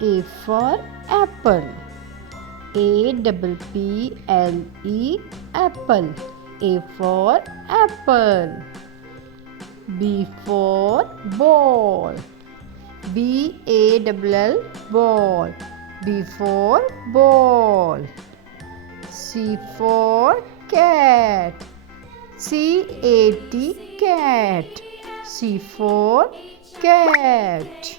A for apple. APPLE apple. A for apple. B for ball. BALL ball. B for ball. C for cat. CAT cat. C for cat.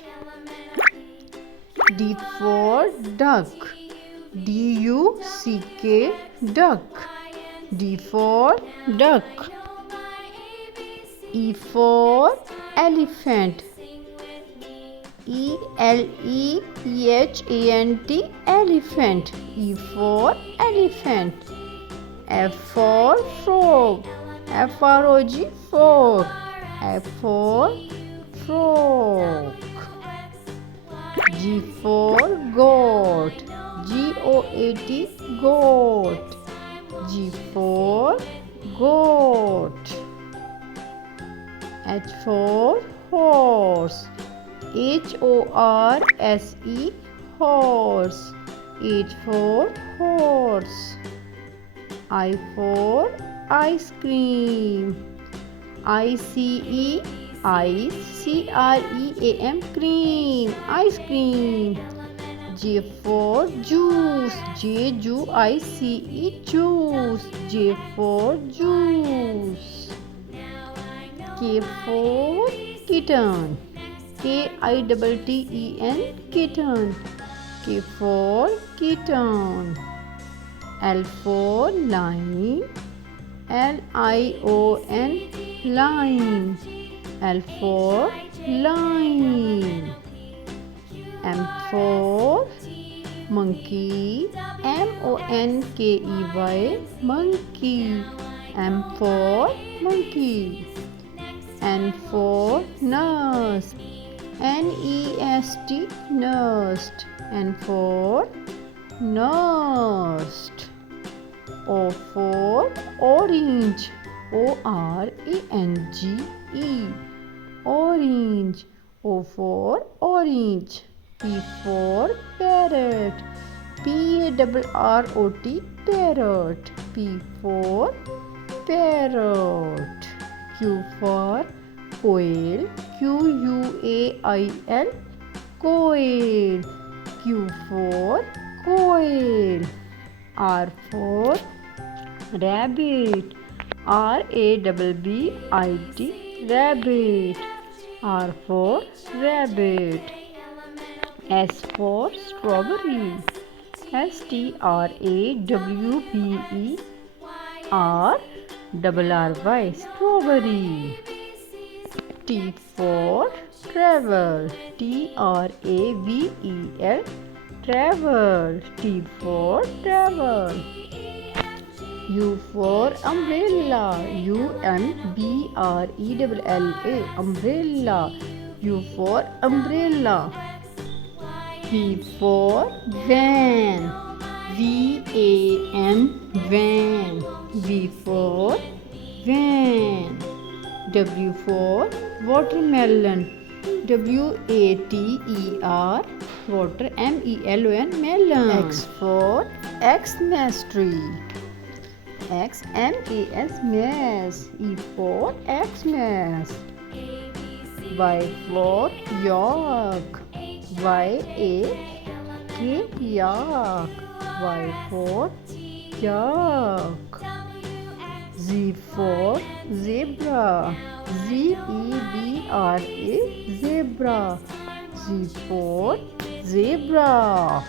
D for duck. DUCK duck. D for duck. E for elephant. ELEPHANT elephant. E for elephant. F for frog. FROG frog. F for frog. G for goat. GOAT goat. G for goat. H for horse. HORSE horse. H for horse. I for ice cream. ICEICREAM cream. Ice cream. J for juice. JUICE juice. J for juice. K for kitten. KITTEN kitten. K for kitten. L for lion. LION lion. L for lion. M for monkey. MONKEY monkey. M for monkey. N for nurse. NEST nursed. N for nursed. O for orange. ORANGE orange. O for orange. P for parrot. PARROT parrot. P for parrot. Q for quail. QUAIL quail. Q for quail. R for rabbit. RABBIT rabbit. R for rabbit. S for strawberry. STRAWBERRRY strawberry. T for travel. TRAVEL travel. T for travel. U for umbrella. UMBRELLA umbrella. U for umbrella. V for van. VAN van. V for van. W for watermelon. WATER water MELON melon. X for Xmas tree. XMAS mass. E for Xmas. Y for yak. YAK yak. Y for yak. Z for zebra. ZEBRA zebra. Z for zebra.